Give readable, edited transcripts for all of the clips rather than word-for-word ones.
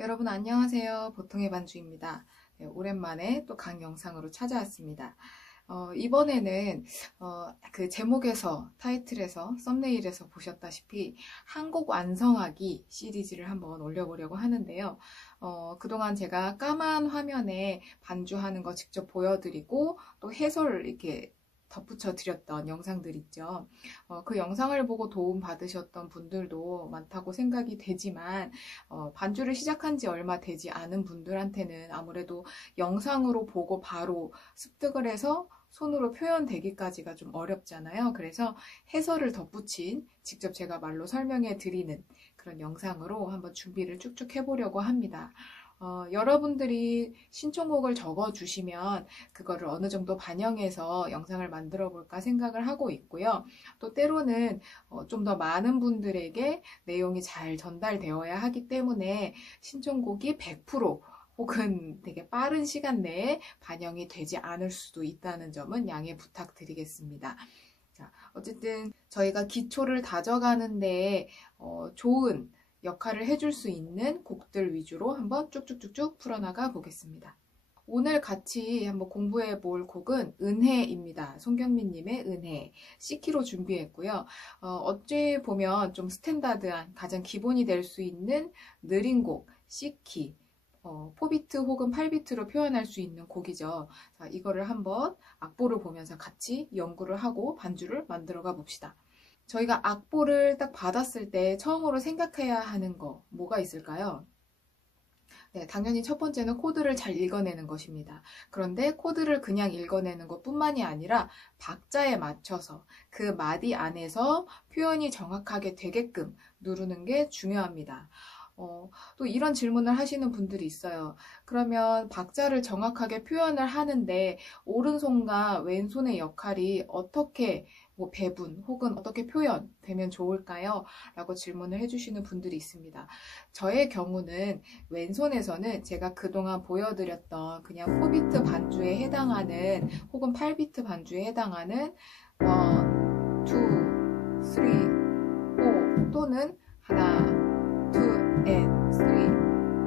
여러분 안녕하세요. 보통의 반주입니다. 네, 오랜만에 또 강 영상으로 찾아왔습니다. 이번에는 그 제목에서, 타이틀에서, 썸네일에서 보셨다시피 한곡 완성하기 시리즈를 한번 올려보려고 하는데요. 그동안 제가 까만 화면에 반주하는 거 직접 보여드리고 또 해설 이렇게 덧붙여 드렸던 영상들 있죠. 그 영상을 보고 도움 받으셨던 분들도 많다고 생각이 되지만 반주를 시작한 지 얼마 되지 않은 분들한테는 아무래도 영상으로 보고 바로 습득을 해서 손으로 표현되기까지가 좀 어렵잖아요. 그래서 해설을 덧붙인 직접 제가 말로 설명해 드리는 그런 영상으로 한번 준비를 쭉쭉 해보려고 합니다. 여러분들이 신청곡을 적어주시면 그거를 어느 정도 반영해서 영상을 만들어 볼까 생각을 하고 있고요. 또 때로는 좀 더 많은 분들에게 내용이 잘 전달되어야 하기 때문에 신청곡이 100% 혹은 되게 빠른 시간 내에 반영이 되지 않을 수도 있다는 점은 양해 부탁드리겠습니다. 자, 어쨌든 저희가 기초를 다져가는데 좋은 역할을 해줄 수 있는 곡들 위주로 한번 쭉쭉쭉쭉 풀어나가 보겠습니다. 오늘 같이 한번 공부해 볼 곡은 은혜입니다. 송경민님의 은혜, C키로 준비했고요. 어찌 보면 좀 스탠다드한 가장 기본이 될 수 있는 느린 곡, C키, 4비트 혹은 8비트로 표현할 수 있는 곡이죠. 자, 이거를 한번 악보를 보면서 같이 연구를 하고 반주를 만들어가 봅시다. 저희가 악보를 딱 받았을 때 처음으로 생각해야 하는 거 뭐가 있을까요? 네, 당연히 첫 번째는 코드를 잘 읽어내는 것입니다. 그런데 코드를 그냥 읽어내는 것뿐만이 아니라 박자에 맞춰서 그 마디 안에서 표현이 정확하게 되게끔 누르는 게 중요합니다. 또 이런 질문을 하시는 분들이 있어요. 그러면 박자를 정확하게 표현을 하는데 오른손과 왼손의 역할이 어떻게 뭐 배분 혹은 어떻게 표현되면 좋을까요? 라고 질문을 해주시는 분들이 있습니다. 저의 경우는 왼손에서는 제가 그동안 보여드렸던 그냥 4비트 반주에 해당하는 혹은 8비트 반주에 해당하는 1, 2, 3, 4 또는 하나, 2, and 3,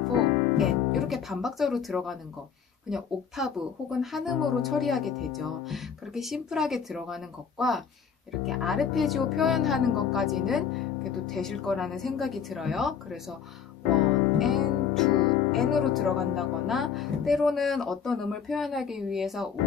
4, and 이렇게 반박자로 들어가는 거 그냥 옥타브 혹은 한음으로 처리하게 되죠. 그렇게 심플하게 들어가는 것과 이렇게 아르페지오 표현하는 것까지는 그래도 되실 거라는 생각이 들어요. 그래서 1 and 2 n으로 들어간다거나 때로는 어떤 음을 표현하기 위해서 1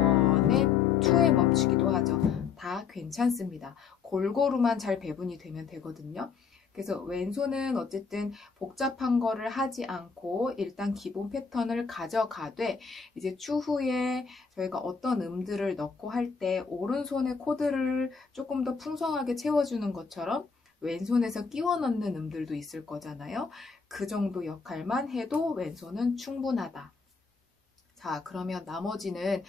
and 2에 멈추기도 하죠. 다 괜찮습니다. 골고루만 잘 배분이 되면 되거든요. 그래서 왼손은 어쨌든 복잡한 거를 하지 않고 일단 기본 패턴을 가져가되 이제 추후에 저희가 어떤 음들을 넣고 할 때 오른손의 코드를 조금 더 풍성하게 채워주는 것처럼 왼손에서 끼워 넣는 음들도 있을 거잖아요. 그 정도 역할만 해도 왼손은 충분하다. 자, 그러면 나머지는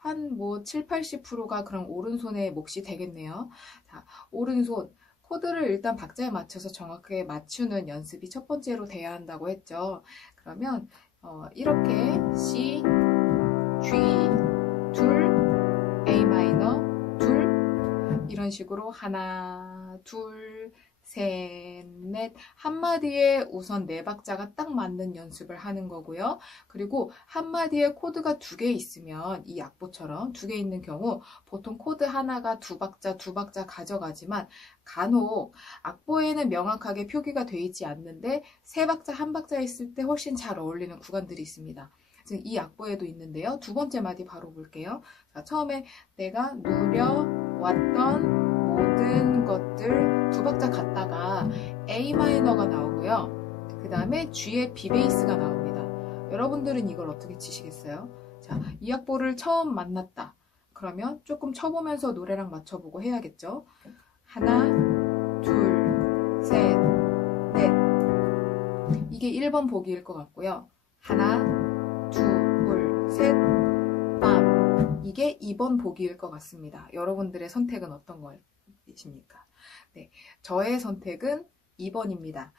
한 뭐 7, 80%가 그럼 오른손의 몫이 되겠네요. 자, 오른손 코드를 일단 박자에 맞춰서 정확하게 맞추는 연습이 첫 번째로 돼야 한다고 했죠. 그러면 이렇게 C, G, 둘, A 마이너, 둘 이런 식으로 하나, 둘, 셋, 넷 한마디에 우선 네 박자가 딱 맞는 연습을 하는 거고요. 그리고 한마디에 코드가 2개 있으면 이 악보처럼 2개 있는 경우 보통 코드 하나가 2박자 가져가지만 간혹 악보에는 명확하게 표기가 되어 있지 않는데 3박자, 1박자 있을 때 훨씬 잘 어울리는 구간들이 있습니다. 지금 이 악보에도 있는데요. 두 번째 마디 바로 볼게요. 자, 처음에 내가 누려왔던 모든 것들 2박자 갔다가 A 마이너가 나오고요. 그 다음에 G의 B 베이스가 나옵니다. 여러분들은 이걸 어떻게 치시겠어요? 자, 이 악보를 처음 만났다. 그러면 조금 쳐보면서 노래랑 맞춰보고 해야겠죠? 하나, 둘, 셋, 넷. 이게 1번 보기일 것 같고요. 하나, 둘, 셋, 빰. 이게 2번 보기일 것 같습니다. 여러분들의 선택은 어떤 것이십니까? 네, 저의 선택은 2번입니다.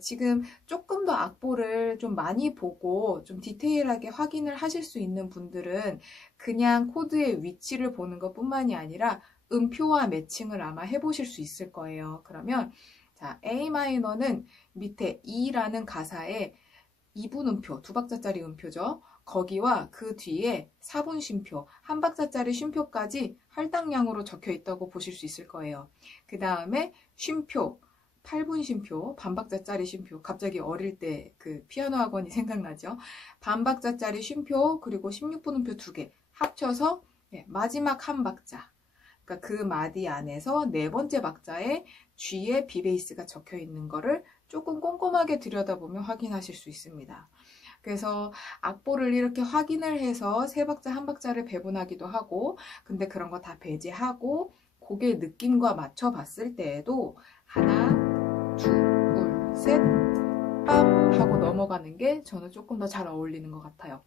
지금 조금 더 악보를 좀 많이 보고 좀 디테일하게 확인을 하실 수 있는 분들은 그냥 코드의 위치를 보는 것 뿐만이 아니라 음표와 매칭을 아마 해보실 수 있을 거예요. 그러면 자, A 마이너는 밑에 E라는 가사에 2분 음표, 두 박자짜리 음표죠. 거기와 그 뒤에 4분 쉼표, 한 박자짜리 쉼표까지 할당량으로 적혀 있다고 보실 수 있을 거예요. 그 다음에 쉼표, 8분 쉼표, 반박자짜리 쉼표. 갑자기 어릴 때 그 피아노 학원이 생각나죠. 반박자짜리 쉼표, 그리고 16분 음표 2개 합쳐서 마지막 한 박자. 그러니까 그 마디 안에서 네 번째 박자에 G에 B 베이스가 적혀 있는 거를 조금 꼼꼼하게 들여다보면 확인하실 수 있습니다. 그래서 악보를 이렇게 확인을 해서 세 박자 한 박자를 배분하기도 하고, 근데 그런 거 다 배제하고 곡의 느낌과 맞춰 봤을 때에도 하나, 둘, 셋, 빰 하고 넘어가는 게 저는 조금 더 잘 어울리는 것 같아요.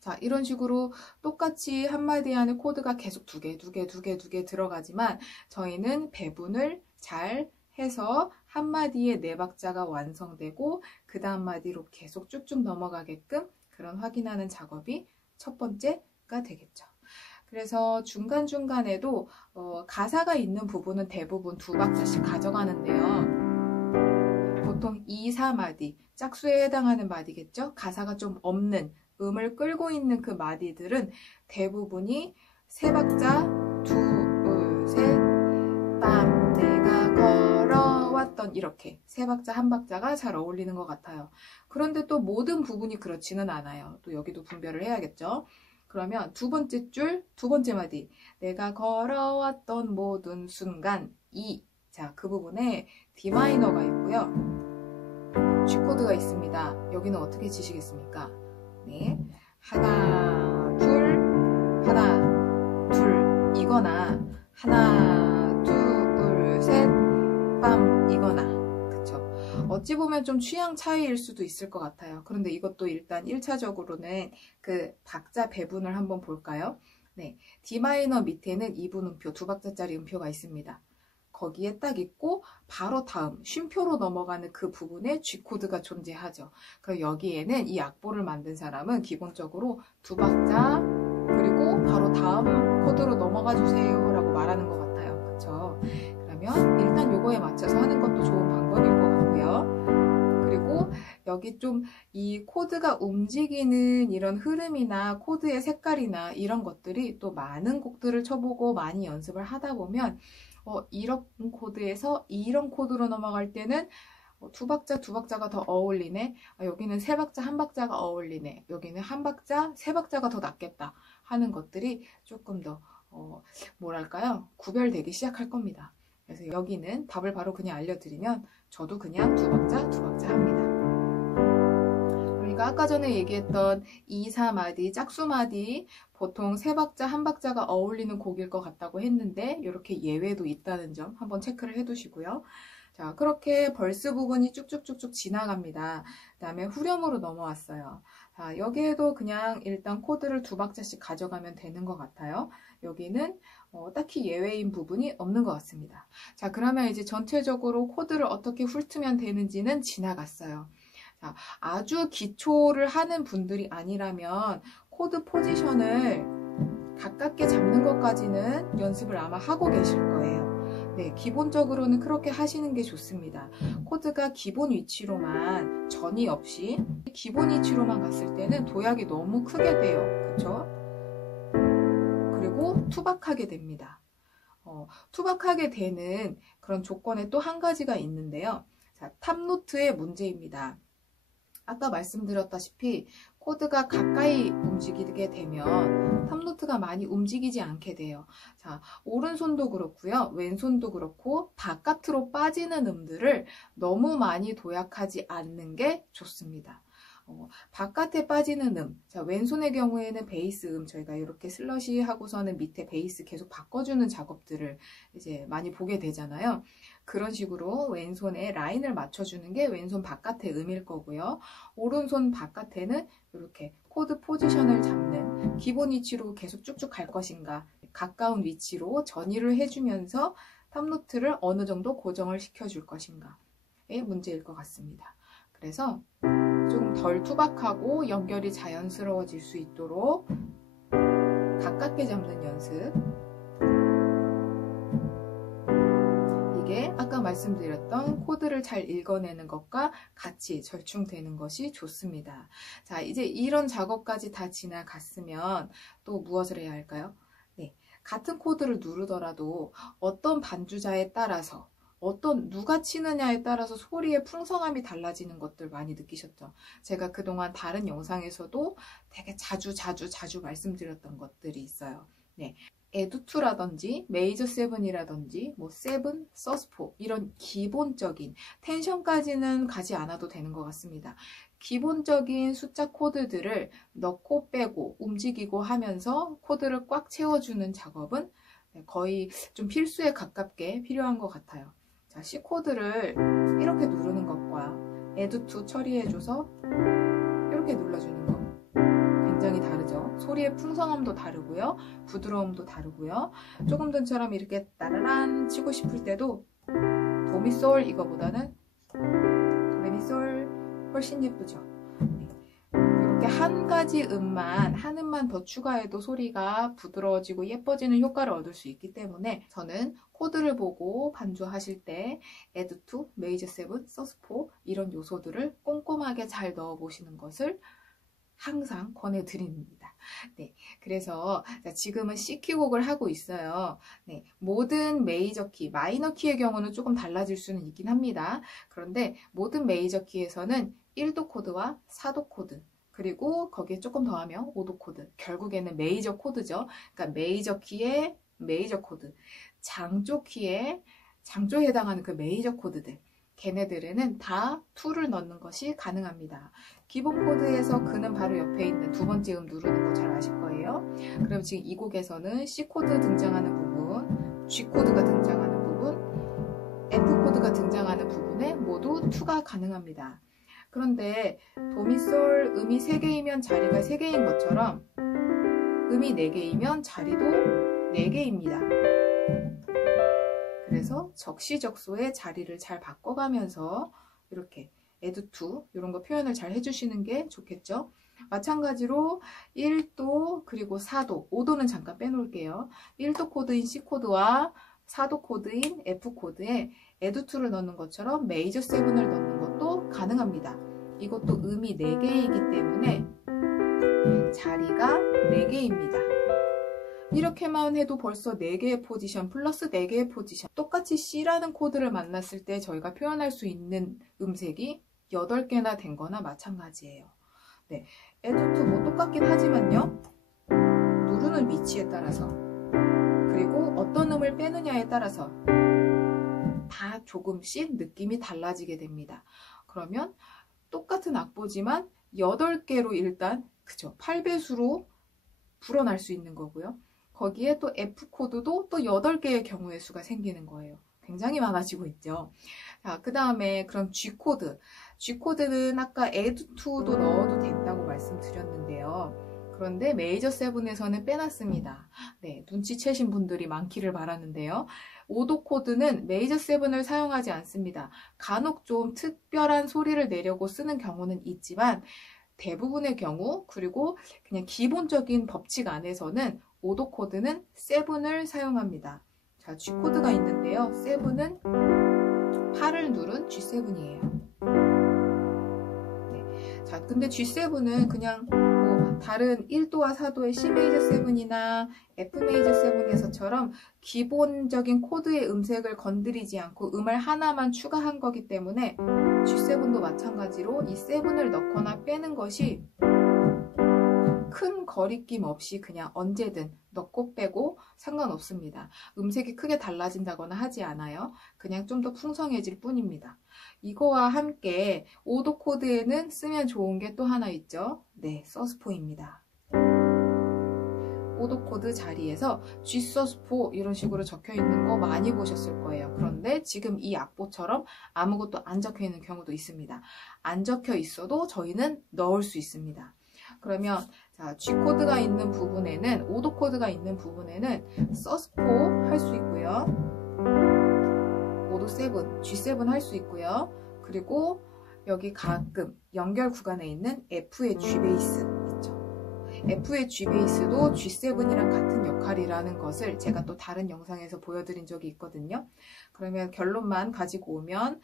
자, 이런 식으로 똑같이 한마디 안에 코드가 계속 두 개 들어가지만 저희는 배분을 잘 해서 한마디에 네 박자가 완성되고 그 다음 마디로 계속 쭉쭉 넘어가게끔 그런 확인하는 작업이 첫 번째가 되겠죠. 그래서 중간중간에도 가사가 있는 부분은 대부분 두 박자씩 가져가는데요. 보통 2, 4마디, 짝수에 해당하는 마디겠죠? 가사가 좀 없는, 음을 끌고 있는 그 마디들은 대부분이 세 박자, 둘, 셋, 빰, 내가 걸어왔던 이렇게 세 박자 한 박자가 잘 어울리는 것 같아요. 그런데 또 모든 부분이 그렇지는 않아요. 또 여기도 분별을 해야겠죠. 그러면 두 번째 줄, 두 번째 마디, 내가 걸어왔던 모든 순간 이, 자, 그 부분에 D 마이너가 있고요. G 코드가 있습니다. 여기는 어떻게 치시겠습니까? 네, 하나, 둘 이거나 하나, 둘, 셋, 빰 이거나. 그쵸? 어찌 보면 좀 취향 차이일 수도 있을 것 같아요. 그런데 이것도 일단 1차적으로는 그 박자 배분을 한번 볼까요? 네, D 마이너 밑에는 2분 음표, 두 박자짜리 음표가 있습니다. 거기에 딱 있고 바로 다음 쉼표로 넘어가는 그 부분에 G코드가 존재하죠. 그럼 여기에는 이 악보를 만든 사람은 기본적으로 두 박자 그리고 바로 다음 코드로 넘어가 주세요 라고 말하는 것 같아요. 그쵸? 그러면 일단 요거에 맞춰서 하는 것도 좋은 방법일 것 같고요. 그리고 여기 좀 이 코드가 움직이는 이런 흐름이나 코드의 색깔이나 이런 것들이 또 많은 곡들을 쳐보고 많이 연습을 하다 보면 이런 코드에서 이런 코드로 넘어갈 때는 두 박자가 더 어울리네. 여기는 세 박자, 한 박자가 어울리네. 여기는 한 박자, 세 박자가 더 낫겠다 하는 것들이 조금 더 뭐랄까요? 구별되기 시작할 겁니다. 그래서 여기는 답을 바로 그냥 알려드리면 저도 그냥 두 박자 합니다. 그러니까 아까 전에 얘기했던 2, 4마디, 짝수마디 보통 세 박자, 한 박자가 어울리는 곡일 것 같다고 했는데 이렇게 예외도 있다는 점 한번 체크를 해두시고요. 자, 그렇게 벌스 부분이 쭉쭉쭉쭉 지나갑니다. 그 다음에 후렴으로 넘어왔어요. 자, 여기에도 그냥 일단 코드를 두 박자씩 가져가면 되는 것 같아요. 여기는 딱히 예외인 부분이 없는 것 같습니다. 자, 그러면 이제 전체적으로 코드를 어떻게 훑으면 되는지는 지나갔어요. 자, 아주 기초를 하는 분들이 아니라면 코드 포지션을 가깝게 잡는 것까지는 연습을 아마 하고 계실 거예요. 네, 기본적으로는 그렇게 하시는 게 좋습니다. 코드가 기본 위치로만 전이 없이 기본 위치로만 갔을 때는 도약이 너무 크게 돼요. 그쵸? 그리고 투박하게 됩니다. 투박하게 되는 그런 조건에 또 한 가지가 있는데요. 자, 탑노트의 문제입니다. 아까 말씀드렸다시피 코드가 가까이 움직이게 되면 탑노트가 많이 움직이지 않게 돼요. 자, 오른손도 그렇고요. 왼손도 그렇고 바깥으로 빠지는 음들을 너무 많이 도약하지 않는 게 좋습니다. 바깥에 빠지는 음, 자, 왼손의 경우에는 베이스 음, 저희가 이렇게 슬러시 하고서는 밑에 베이스 계속 바꿔주는 작업들을 이제 많이 보게 되잖아요. 그런 식으로 왼손에 라인을 맞춰주는 게 왼손 바깥의 음일 거고요. 오른손 바깥에는 이렇게 코드 포지션을 잡는 기본 위치로 계속 쭉쭉 갈 것인가, 가까운 위치로 전이를 해주면서 탑노트를 어느 정도 고정을 시켜줄 것인가의 문제일 것 같습니다. 그래서 좀 덜 투박하고 연결이 자연스러워질 수 있도록 가깝게 잡는 연습. 이게 아까 아까 말씀드렸던 코드를 잘 읽어내는 것과 같이 절충되는 것이 좋습니다. 자, 이제 이런 작업까지 다 지나갔으면 또 무엇을 해야 할까요? 네, 같은 코드를 누르더라도 어떤 반주자에 따라서 누가 치느냐에 따라서 소리의 풍성함이 달라지는 것들 많이 느끼셨죠? 제가 그동안 다른 영상에서도 되게 자주 말씀드렸던 것들이 있어요. 네. 에듀2라든지 메이저 7이라든지 뭐 7, 서스포 이런 기본적인 텐션까지는 가지 않아도 되는 것 같습니다. 기본적인 숫자 코드들을 넣고 빼고 움직이고 하면서 코드를 꽉 채워주는 작업은 거의 좀 필수에 가깝게 필요한 것 같아요. 자, C 코드를 이렇게 누르는 것과 에듀2 처리해줘서 이렇게 눌러주는 것 굉장히 다르죠. 소리의 풍성함도 다르고요. 부드러움도 다르고요. 조금 전처럼 이렇게 따라란 치고 싶을 때도 도미솔 이거보다는 도레미솔 훨씬 예쁘죠. 이렇게 한 가지 한 음만 더 추가해도 소리가 부드러워지고 예뻐지는 효과를 얻을 수 있기 때문에 저는 코드를 보고 반주하실 때 에듀2, 메이저 7, 서스포 이런 요소들을 꼼꼼하게 잘 넣어보시는 것을 항상 권해드립니다. 네, 그래서 지금은 C키 곡을 하고 있어요. 네, 모든 메이저 키, 마이너 키의 경우는 조금 달라질 수는 있긴 합니다. 그런데 모든 메이저 키에서는 1도 코드와 4도 코드, 그리고 거기에 조금 더하면 5도 코드, 결국에는 메이저 코드죠. 그러니까 메이저 키의 메이저 코드, 장조 키의 장조에 해당하는 그 메이저 코드들, 걔네들에는 다 2를 넣는 것이 가능합니다. 기본 코드에서 그는 바로 옆에 있는 두 번째 음 누르는 거 잘 아실 거예요. 그럼 지금 이 곡에서는 C 코드 등장하는 부분, G 코드가 등장하는 부분, F 코드가 등장하는 부분에 모두 2가 가능합니다. 그런데 도미솔 음이 3개이면 자리가 3개인 것처럼 음이 4개이면 자리도 4개입니다. 그래서 적시적소의 자리를 잘 바꿔가면서 이렇게 에듀2 이런 거 표현을 잘 해주시는 게 좋겠죠. 마찬가지로 1도 그리고 4도, 5도는 잠깐 빼놓을게요. 1도 코드인 C 코드와 4도 코드인 F 코드에 에듀2를 넣는 것처럼 메이저 7을 넣는 것도 가능합니다. 이것도 음이 4개이기 때문에 자리가 4개입니다. 이렇게만 해도 벌써 4개의 포지션 플러스 4개의 포지션, 똑같이 C라는 코드를 만났을 때 저희가 표현할 수 있는 음색이 8개나 된 거나 마찬가지예요. 네, 에듀2 뭐 똑같긴 하지만요, 누르는 위치에 따라서 그리고 어떤 음을 빼느냐에 따라서 다 조금씩 느낌이 달라지게 됩니다. 그러면 똑같은 악보지만 8개로 일단 그죠, 8배수로 불어날 수 있는 거고요. 거기에 또 F 코드도 또 8개의 경우의 수가 생기는 거예요. 굉장히 많아지고 있죠. 자, 그 다음에 그럼 G 코드. G 코드는 아까 에듀2도 넣어도 된다고 말씀드렸는데요. 그런데 메이저 7에서는 빼놨습니다. 네, 눈치채신 분들이 많기를 바라는데요. 5도 코드는 메이저 7을 사용하지 않습니다. 간혹 좀 특별한 소리를 내려고 쓰는 경우는 있지만 대부분의 경우, 그리고 그냥 기본적인 법칙 안에서는 5도 코드는 7을 사용합니다. 자, G 코드가 있는데요. 7은 8을 누른 G7이에요. 네. 자, 근데 G7은 그냥 뭐 다른 1도와 4도의 C 메이저 7이나 F 메이저 7에서처럼 기본적인 코드의 음색을 건드리지 않고 음을 하나만 추가한 거기 때문에 G7도 마찬가지로 이 7을 넣거나 빼는 것이 큰 거리낌 없이 그냥 언제든 넣고 빼고 상관없습니다. 음색이 크게 달라진다거나 하지 않아요. 그냥 좀 더 풍성해질 뿐입니다. 이거와 함께 5도 코드에는 쓰면 좋은 게 또 하나 있죠. 네, 서스포입니다. 5도 코드 자리에서 G 서스포 이런 식으로 적혀 있는 거 많이 보셨을 거예요. 그런데 지금 이 악보처럼 아무것도 안 적혀 있는 경우도 있습니다. 안 적혀 있어도 저희는 넣을 수 있습니다. 그러면 자, G 코드가 있는 부분에는 5도 코드가 있는 부분에는 서스포 할 수 있고요. 5도 7, G7 할 수 있고요. 그리고 여기 가끔 연결 구간에 있는 F의 G 베이스 있죠. F의 G 베이스도 G7이랑 같은 역할이라는 것을 제가 또 다른 영상에서 보여드린 적이 있거든요. 그러면 결론만 가지고 오면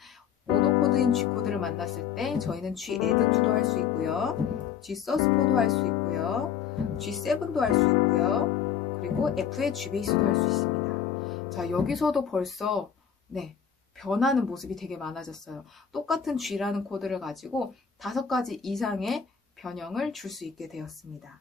오도 코드인 G 코드를 만났을 때 저희는 G add2도 할 수 있고요, G sus4도 할 수 있고요, G7도 할 수 있고요, 그리고 F의 G 베이스도 할 수 있습니다. 자, 여기서도 벌써 변하는 모습이 되게 많아졌어요. 똑같은 G라는 코드를 가지고 5가지 이상의 변형을 줄 수 있게 되었습니다.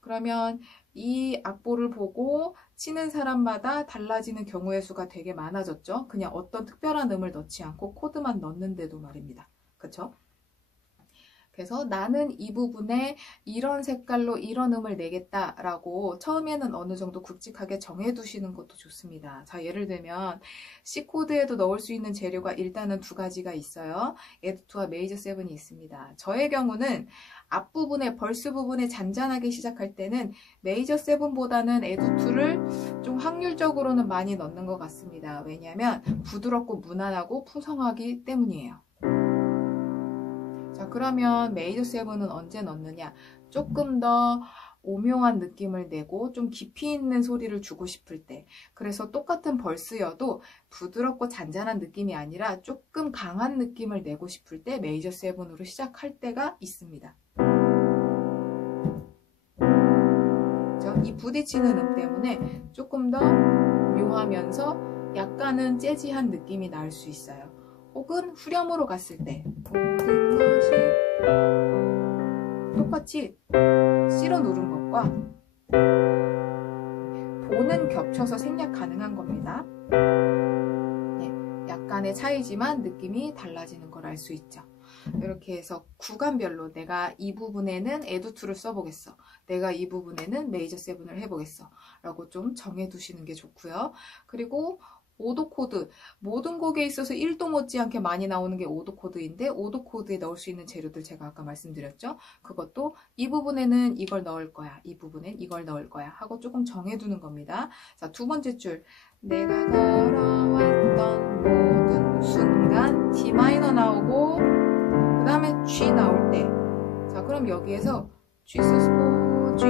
그러면 이 악보를 보고 치는 사람마다 달라지는 경우의 수가 되게 많아졌죠. 그냥 어떤 특별한 음을 넣지 않고 코드만 넣는데도 말입니다. 그쵸? 그래서 나는 이 부분에 이런 색깔로 이런 음을 내겠다라고 처음에는 어느 정도 굵직하게 정해두시는 것도 좋습니다. 자, 예를 들면 C 코드에도 넣을 수 있는 재료가 일단은 2가지가 있어요. add2와 major 7이 있습니다. 저의 경우는 앞부분에 벌스 부분에 잔잔하게 시작할 때는 major 7보다는 add2를 좀 확률적으로는 많이 넣는 것 같습니다. 왜냐하면 부드럽고 무난하고 풍성하기 때문이에요. 자, 그러면 메이저 7은 언제 넣느냐? 조금 더 오묘한 느낌을 내고 좀 깊이 있는 소리를 주고 싶을 때, 그래서 똑같은 벌스여도 부드럽고 잔잔한 느낌이 아니라 조금 강한 느낌을 내고 싶을 때 메이저 7으로 시작할 때가 있습니다. 이 부딪히는 음 때문에 조금 더 묘하면서 약간은 재즈한 느낌이 날 수 있어요. 혹은 후렴으로 갔을 때 모든 것이 똑같이 실어 누른 것과 도는 겹쳐서 생략 가능한 겁니다. 약간의 차이지만 느낌이 달라지는 걸 알 수 있죠. 이렇게 해서 구간별로 내가 이 부분에는 add2를 써보겠어, 내가 이 부분에는 메이저 7을 해보겠어 라고 좀 정해두시는 게 좋고요. 그리고 오도 코드, 모든 곡에 있어서 1도 못지않게 많이 나오는 게 오도 코드인데, 오도 코드에 넣을 수 있는 재료들 제가 아까 말씀드렸죠. 그것도 이 부분에는 이걸 넣을 거야, 이 부분엔 이걸 넣을 거야 하고 조금 정해두는 겁니다. 자, 2번째 줄, 내가 걸어왔던 모든 순간 D 마이너 나오고 그 다음에 G 나올 때, 자, 그럼 여기에서 G sus4 G,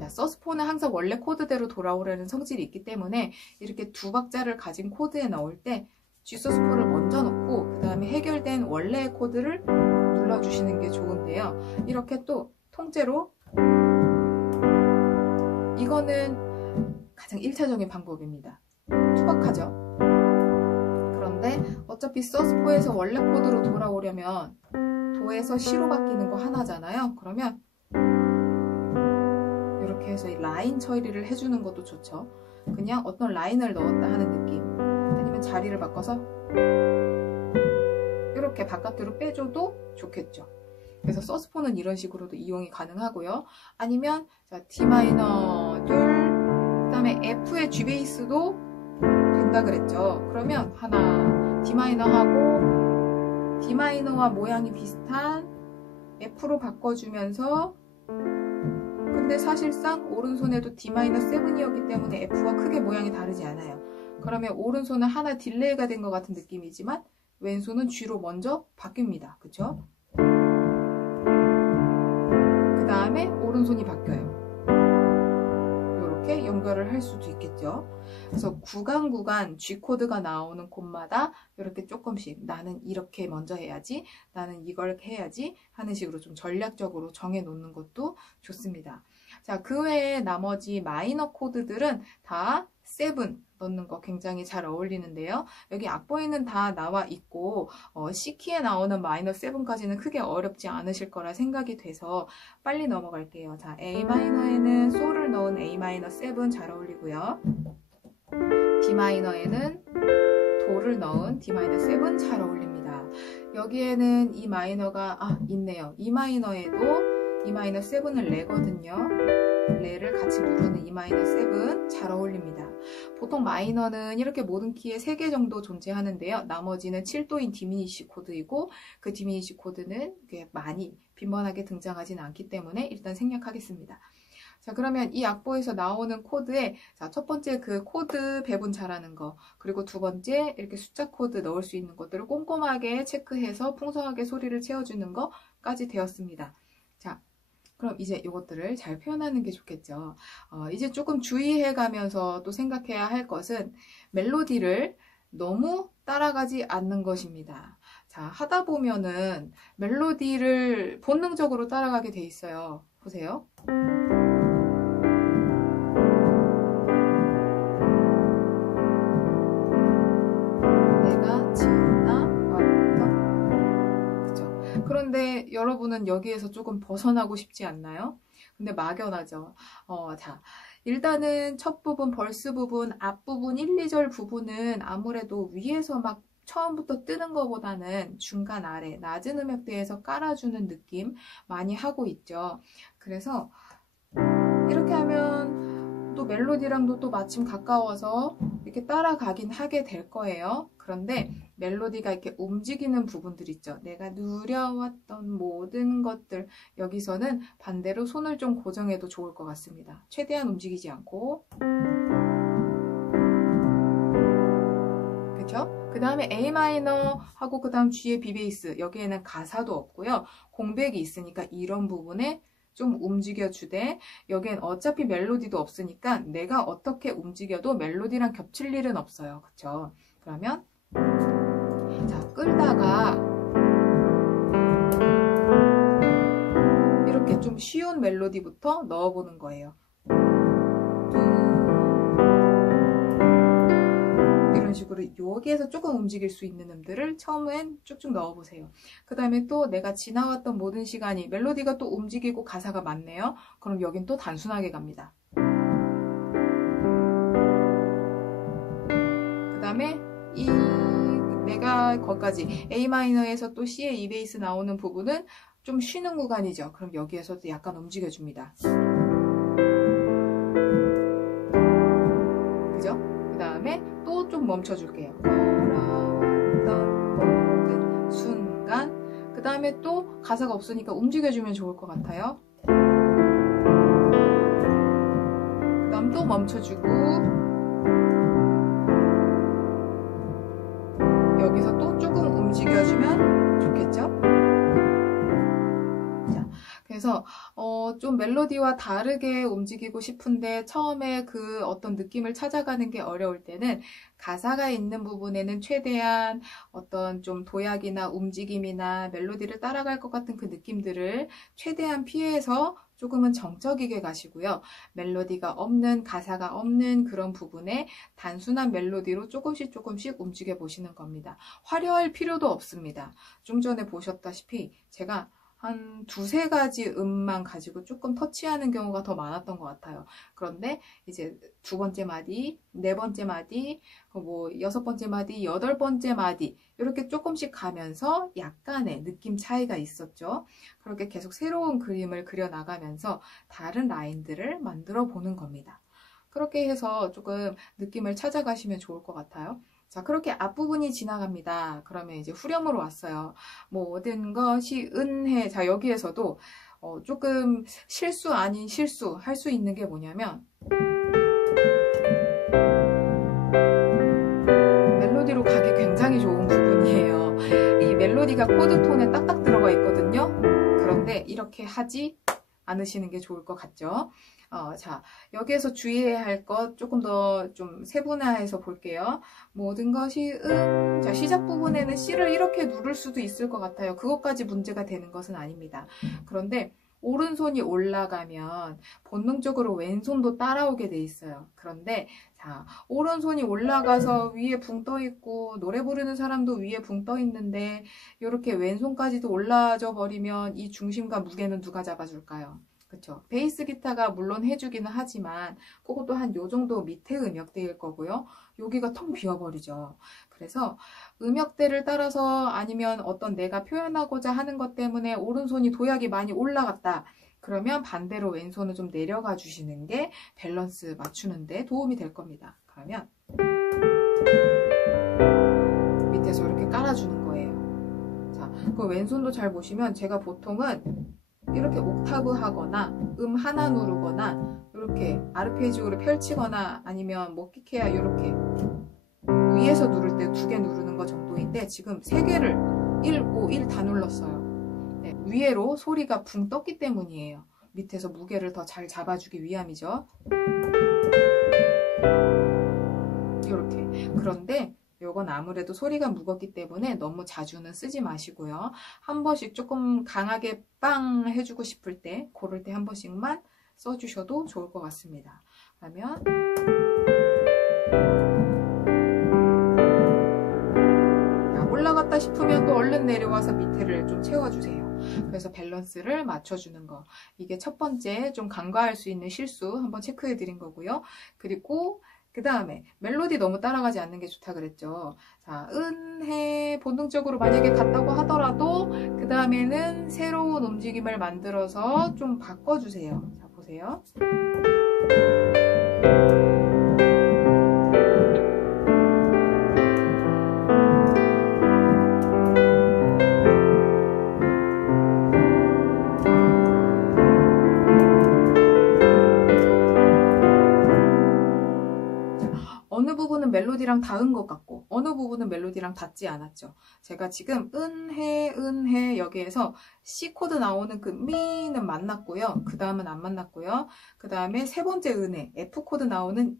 자, sus4는 항상 원래 코드대로 돌아오려는 성질이 있기 때문에 이렇게 2박자를 가진 코드에 넣을 때 G sus4를 먼저 넣고 그 다음에 해결된 원래의 코드를 눌러주시는 게 좋은데요. 이렇게 또 통째로, 이거는 가장 1차적인 방법입니다. 투박하죠? 그런데 어차피 sus4에서 원래 코드로 돌아오려면 도에서 시로 바뀌는 거 하나잖아요. 그러면 이렇게 해서 이 라인 처리를 해주는 것도 좋죠. 그냥 어떤 라인을 넣었다 하는 느낌, 아니면 자리를 바꿔서 이렇게 바깥으로 빼줘도 좋겠죠. 그래서 sus4는 이런 식으로도 이용이 가능하고요. 아니면 자, D 마이너 둘, 그 다음에 F의 G 베이스도 된다 그랬죠. 그러면 하나 D 마이너 하고 D 마이너와 모양이 비슷한 F로 바꿔주면서, 근데 사실상 오른손에도 D-7이었기 때문에 F와 크게 모양이 다르지 않아요. 그러면 오른손은 하나 딜레이가 된 것 같은 느낌이지만 왼손은 G로 먼저 바뀝니다. 그쵸? 그 다음에 오른손이 바뀌어요. 이렇게 연결을 할 수도 있겠죠. 그래서 구간 G 코드가 나오는 곳마다 이렇게 조금씩 나는 이렇게 먼저 해야지, 나는 이걸 해야지 하는 식으로 좀 전략적으로 정해 놓는 것도 좋습니다. 자, 그 외에 나머지 마이너 코드들은 다 7 넣는 거 굉장히 잘 어울리는데요. 여기 악보에는 다 나와 있고 C키에 나오는 마이너 7까지는 크게 어렵지 않으실 거라 생각이 돼서 빨리 넘어갈게요. 자, A 마이너에는 솔을 넣은 A 마이너 7 잘 어울리고요. D 마이너에는 도를 넣은 D 마이너 7 잘 어울립니다. 여기에는 이 마이너가 있네요. E 마이너에도 E 마이너 7을 내거든요. 레를 같이 누르는 E 마이너 7 잘 어울립니다. 보통 마이너는 이렇게 모든 키에 3개 정도 존재하는데요. 나머지는 7도인 디미니시 코드이고 그 디미니시 코드는 많이 빈번하게 등장하진 않기 때문에 일단 생략하겠습니다. 자, 그러면 이 악보에서 나오는 코드에 자, 첫 번째 그 코드 배분 잘하는 거, 그리고 두 번째 이렇게 숫자 코드 넣을 수 있는 것들을 꼼꼼하게 체크해서 풍성하게 소리를 채워주는 거까지 되었습니다. 자, 그럼 이제 이것들을 잘 표현하는 게 좋겠죠. 이제 조금 주의해 가면서 또 생각해야 할 것은 멜로디를 너무 따라가지 않는 것입니다. 자, 하다 보면은 멜로디를 본능적으로 따라가게 돼 있어요. 보세요. 내가 지나왔던, 그죠? 그런데 여러분은 여기에서 조금 벗어나고 싶지 않나요? 근데 막연하죠. 자, 일단은 첫 부분, 벌스 부분, 앞부분, 1, 2절 부분은 아무래도 위에서 막 처음부터 뜨는 것보다는 중간 아래, 낮은 음역대에서 깔아주는 느낌 많이 하고 있죠. 그래서 이렇게 하면 또 멜로디랑도 또 마침 가까워서 이렇게 따라가긴 하게 될 거예요. 그런데 멜로디가 이렇게 움직이는 부분들 있죠. 내가 누려왔던 모든 것들, 여기서는 반대로 손을 좀 고정해도 좋을 것 같습니다. 최대한 움직이지 않고. 그렇죠? 그 다음에 A 마이너 하고 그 다음 G의 B 베이스, 여기에는 가사도 없고요. 공백이 있으니까 이런 부분에 좀 움직여주되, 여기엔 어차피 멜로디도 없으니까 내가 어떻게 움직여도 멜로디랑 겹칠 일은 없어요. 그쵸? 그러면 자, 끌다가 이렇게 좀 쉬운 멜로디부터 넣어보는 거예요. 이런 식으로 여기에서 조금 움직일 수 있는 음들을 처음엔 쭉쭉 넣어보세요. 그 다음에 또 내가 지나왔던 모든 시간이, 멜로디가 또 움직이고 가사가 많네요. 그럼 여긴 또 단순하게 갑니다. 그 다음에 이 내가 거기까지 A 마이너에서 또 C의 E 베이스 나오는 부분은 좀 쉬는 구간이죠. 그럼 여기에서도 약간 움직여줍니다. 그죠? 그 다음에 또 좀 멈춰줄게요. 걸어왔던 모든 순간. 그 다음에 또 가사가 없으니까 움직여주면 좋을 것 같아요. 그 다음 또 멈춰주고, 여기서 또 조금 움직여주면 좋겠죠? 자, 그래서 좀 멜로디와 다르게 움직이고 싶은데 처음에 그 어떤 느낌을 찾아가는 게 어려울 때는 가사가 있는 부분에는 최대한 어떤 좀 도약이나 움직임이나 멜로디를 따라갈 것 같은 그 느낌들을 최대한 피해서 조금은 정적이게 가시고요. 멜로디가 없는, 가사가 없는 그런 부분에 단순한 멜로디로 조금씩 움직여 보시는 겁니다. 화려할 필요도 없습니다. 좀 전에 보셨다시피 제가 한 두세 가지 음만 가지고 조금 터치하는 경우가 더 많았던 것 같아요. 그런데 이제 두 번째 마디, 네 번째 마디, 뭐 여섯 번째 마디, 여덟 번째 마디 이렇게 조금씩 가면서 약간의 느낌 차이가 있었죠. 그렇게 계속 새로운 그림을 그려나가면서 다른 라인들을 만들어 보는 겁니다. 그렇게 해서 조금 느낌을 찾아가시면 좋을 것 같아요. 자, 그렇게 앞부분이 지나갑니다. 그러면 이제 후렴으로 왔어요. 모든 것이 은혜. 자, 여기에서도 조금 실수 아닌 실수 할 수 있는 게 뭐냐면 멜로디로 가기 굉장히 좋은 부분이에요. 이 멜로디가 코드톤에 딱딱 들어가 있거든요. 그런데 이렇게 하지 않으시는 게 좋을 것 같죠? 자, 여기에서 주의해야 할 것 조금 더 좀 세분화해서 볼게요. 모든 것이 자, 시작 부분에는 C를 이렇게 누를 수도 있을 것 같아요. 그것까지 문제가 되는 것은 아닙니다. 그런데 오른손이 올라가면 본능적으로 왼손도 따라오게 돼 있어요. 그런데 자, 오른손이 올라가서 위에 붕 떠 있고 노래 부르는 사람도 위에 붕 떠 있는데 이렇게 왼손까지도 올라져 버리면 이 중심과 무게는 누가 잡아줄까요? 그쵸? 베이스 기타가 물론 해주기는 하지만 그것도 한 요 정도 밑에 음역대일 거고요. 여기가 텅 비어버리죠. 그래서 음역대를 따라서 아니면 어떤 내가 표현하고자 하는 것 때문에 오른손이 도약이 많이 올라갔다. 그러면 반대로 왼손을 좀 내려가 주시는 게 밸런스 맞추는 데 도움이 될 겁니다. 그러면 밑에서 이렇게 깔아주는 거예요. 자, 그 왼손도 잘 보시면 제가 보통은 이렇게 옥타브 하거나 하나 누르거나 이렇게 아르페지오를 펼치거나 아니면 뭐 키케야 이렇게 위에서 누를 때 2개 누르는 거 정도인데 지금 3개를 1, 5, 1 다 눌렀어요. 네, 위에로 소리가 붕 떴기 때문이에요. 밑에서 무게를 더 잘 잡아주기 위함이죠. 이렇게. 그런데 요건 아무래도 소리가 무겁기 때문에 너무 자주는 쓰지 마시고요. 한 번씩 조금 강하게 빵 해주고 싶을 때, 그럴 때 한 번씩만 써주셔도 좋을 것 같습니다. 그러면 올라갔다 싶으면 또 얼른 내려와서 밑에를 좀 채워주세요. 그래서 밸런스를 맞춰주는 거. 이게 첫 번째 좀 간과할 수 있는 실수 한번 체크해 드린 거고요. 그리고 그 다음에 멜로디 너무 따라가지 않는 게 좋다 그랬죠. 자, 해 본능적으로 만약에 갔다고 하더라도 그 다음에는 새로운 움직임을 만들어서 좀 바꿔주세요. 자, 보세요. 어느 부분은 멜로디랑 닿은 것 같고 어느 부분은 멜로디랑 닿지 않았죠. 제가 지금 은해 여기에서 C 코드 나오는 그 미는 만났고요. 그 다음은 안 만났고요. 그 다음에 세 번째 은해 F 코드 나오는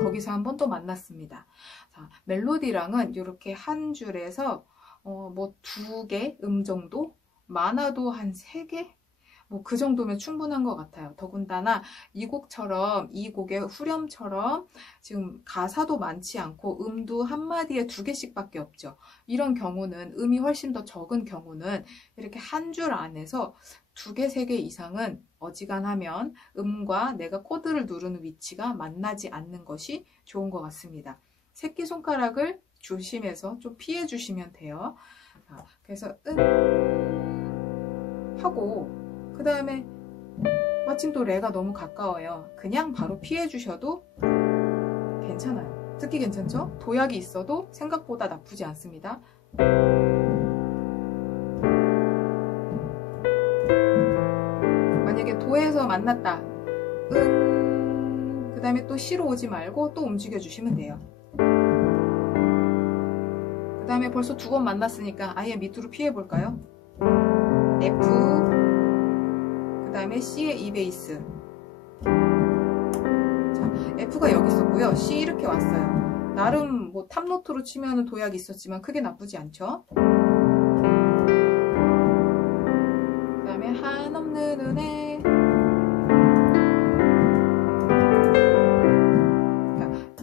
거기서 한 번 또 만났습니다. 자, 멜로디랑은 이렇게 한 줄에서 뭐 2개 정도? 많아도 한 3개? 뭐 그 정도면 충분한 것 같아요. 더군다나 이 곡처럼, 이 곡의 후렴처럼 지금 가사도 많지 않고 음도 한마디에 2개씩 밖에 없죠. 이런 경우는, 음이 훨씬 더 적은 경우는 이렇게 한 줄 안에서 2개, 3개 이상은 어지간하면 음과 내가 코드를 누르는 위치가 만나지 않는 것이 좋은 것 같습니다. 새끼손가락을 조심해서 좀 피해 주시면 돼요. 자, 그래서 하고 그 다음에 마침 또 레가 너무 가까워요. 그냥 바로 피해 주셔도 괜찮아요. 듣기 괜찮죠? 도약이 있어도 생각보다 나쁘지 않습니다. 만약에 도에서 만났다. 그 다음에 또 시로 오지 말고 또 움직여 주시면 돼요. 그 다음에 벌써 2번 만났으니까 아예 밑으로 피해 볼까요? F, 그 다음에 C의 E 베이스. 자, F가 여기 있었고요. C 이렇게 왔어요. 나름 뭐 탑노트로 치면 도약이 있었지만 크게 나쁘지 않죠? 그 다음에 한없는 은혜.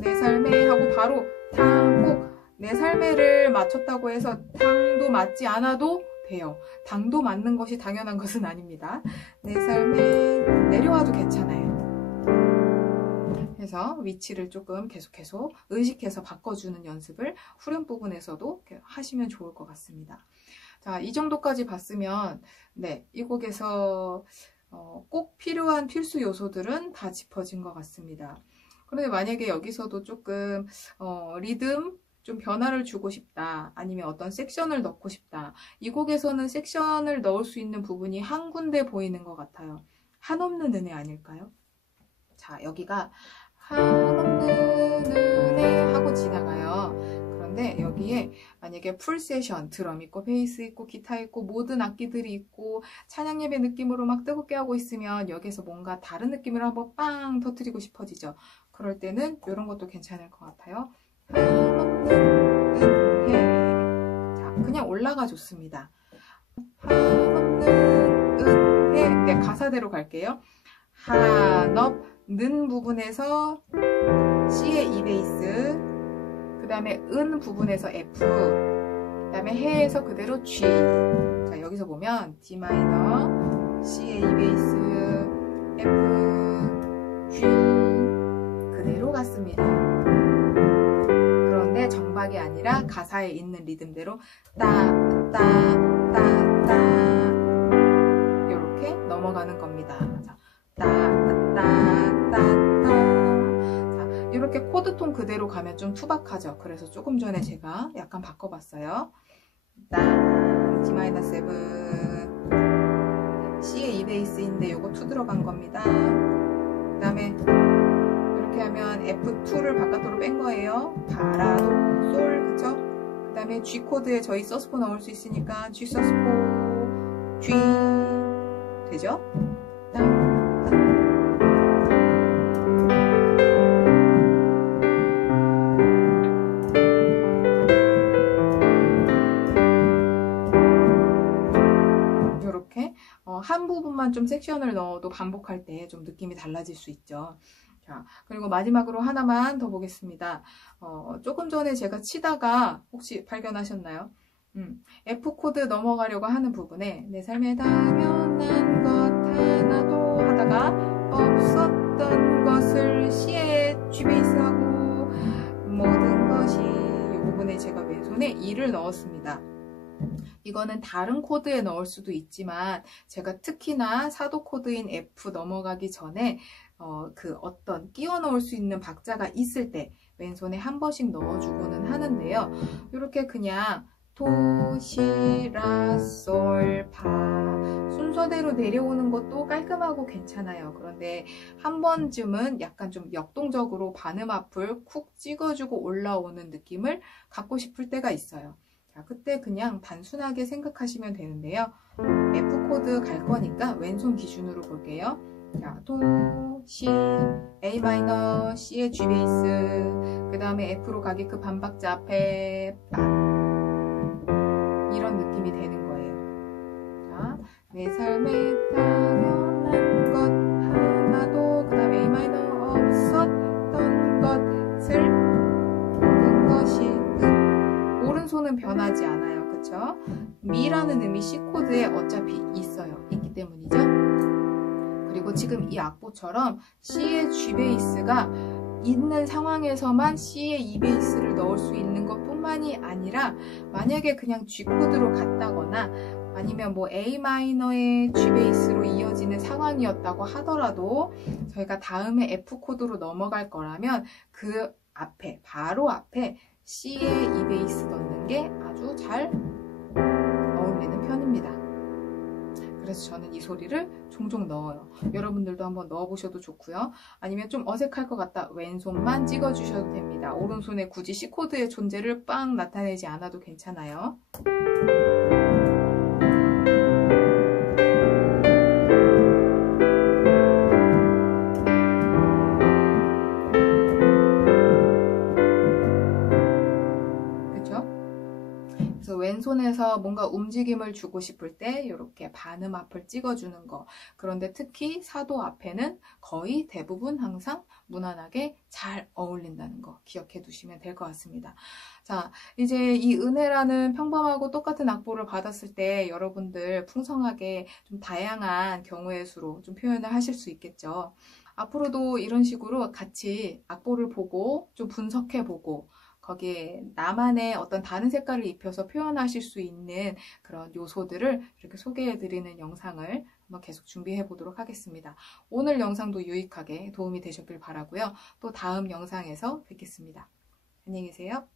내 삶에 하고 바로 탕, 꼭 내 삶에를 맞췄다고 해서 탕도 맞지 않아도 돼요. 당도 맞는 것이 당연한 것은 아닙니다. 내 삶에 내려와도 괜찮아요. 그래서 위치를 조금 계속 의식해서 바꿔주는 연습을 후렴 부분에서도 하시면 좋을 것 같습니다. 자, 이 정도까지 봤으면 네, 이 곡에서 꼭 필요한 필수 요소들은 다 짚어진 것 같습니다. 그런데 만약에 여기서도 조금 리듬 좀 변화를 주고 싶다, 아니면 어떤 섹션을 넣고 싶다. 이 곡에서는 섹션을 넣을 수 있는 부분이 한 군데 보이는 것 같아요. 한없는 은혜 아닐까요? 자, 여기가 한없는 은혜 하고 지나가요. 그런데 여기에 만약에 풀 세션, 드럼 있고 베이스 있고 기타 있고 모든 악기들이 있고 찬양 예배 느낌으로 막 뜨겁게 하고 있으면 여기서 뭔가 다른 느낌으로 한번 빵 터뜨리고 싶어지죠. 그럴 때는 이런 것도 괜찮을 것 같아요. 한없는 은혜. 자, 그냥 올라가 좋습니다. 한없는 은혜. 네, 가사대로 갈게요. 한없는 부분에서 C의 E 베이스, 그 다음에 은 부분에서 F, 그 다음에 해에서 그대로 G. 자, 여기서 보면 D 마이너, C의 E 베이스, F, G 그대로 갔습니다. 그런데 정박이 아니라 가사에 있는 리듬대로 따 이렇게 넘어가는 겁니다. 자, 자, 이렇게 코드톤 그대로 가면 좀 투박하죠. 그래서 조금 전에 제가 약간 바꿔봤어요. D-7 C의 E 베이스인데 요거 2 들어간 겁니다. 그 다음에 이렇게 하면 F2를 바깥으로 뺀 거예요. 파라도 솔, 그쵸? 그 다음에 G 코드에 저희 서스포 넣을 수 있으니까 G 서스포 G 되죠? 한 부분만 좀 섹션을 넣어도 반복할 때 좀 느낌이 달라질 수 있죠. 자, 그리고 마지막으로 하나만 더 보겠습니다. 조금 전에 제가 치다가 혹시 발견하셨나요? F코드 넘어가려고 하는 부분에 내 삶에 당연한 것 하나도 하다가 없었던 것을 C에 G베이스하고 모든 것이 이 부분에 제가 왼손에 E를 넣었습니다. 이거는 다른 코드에 넣을 수도 있지만 제가 특히나 사도 코드인 F 넘어가기 전에 그 어떤 끼워 넣을 수 있는 박자가 있을 때 왼손에 한 번씩 넣어주고는 하는데요. 이렇게 그냥 도, 시, 라, 솔, 파 순서대로 내려오는 것도 깔끔하고 괜찮아요. 그런데 한 번쯤은 약간 좀 역동적으로 반음 앞을 쿡 찍어주고 올라오는 느낌을 갖고 싶을 때가 있어요. 자, 그때 그냥 단순하게 생각하시면 되는데요. F코드 갈 거니까 왼손 기준으로 볼게요. 자, 도, 시, A 마이너, C의 G 베이스, 그 다음에 F로 가기 그 반박자 앞에 빠 이런 느낌이 되는 거예요. 자, 내 삶에 당연한 것 하나도, 그 다음에 A 마이너 없었던 것을 모든 것이 오른손은 변하지 않아요. 그쵸? 미라는 음이 C 코드에 어차피 있기 때문이죠. 그리고 지금 이 악보처럼 C의 G 베이스가 있는 상황에서만 C의 E 베이스를 넣을 수 있는 것 뿐만이 아니라 만약에 그냥 G 코드로 갔다거나 아니면 뭐 A 마이너의 G 베이스로 이어지는 상황이었다고 하더라도 저희가 다음에 F 코드로 넘어갈 거라면 그 앞에 바로 앞에 C의 E 베이스 넣는 게 아주 잘 어울리는 편입니다. 그래서 저는 이 소리를 종종 넣어요. 여러분들도 한번 넣어보셔도 좋고요. 아니면 좀 어색할 것 같다. 왼손만 찍어주셔도 됩니다. 오른손에 굳이 C코드의 존재를 빵 나타내지 않아도 괜찮아요. 왼손에서 뭔가 움직임을 주고 싶을 때 이렇게 반음 앞을 찍어주는 거. 그런데 특히 사도 앞에는 거의 대부분 항상 무난하게 잘 어울린다는 거 기억해 두시면 될 것 같습니다. 자, 이제 이 은혜라는 평범하고 똑같은 악보를 받았을 때 여러분들 풍성하게 좀 다양한 경우의 수로 좀 표현을 하실 수 있겠죠. 앞으로도 이런 식으로 같이 악보를 보고 좀 분석해 보고 거기에 나만의 어떤 다른 색깔을 입혀서 표현하실 수 있는 그런 요소들을 이렇게 소개해드리는 영상을 한번 계속 준비해 보도록 하겠습니다. 오늘 영상도 유익하게 도움이 되셨길 바라고요. 또 다음 영상에서 뵙겠습니다. 안녕히 계세요.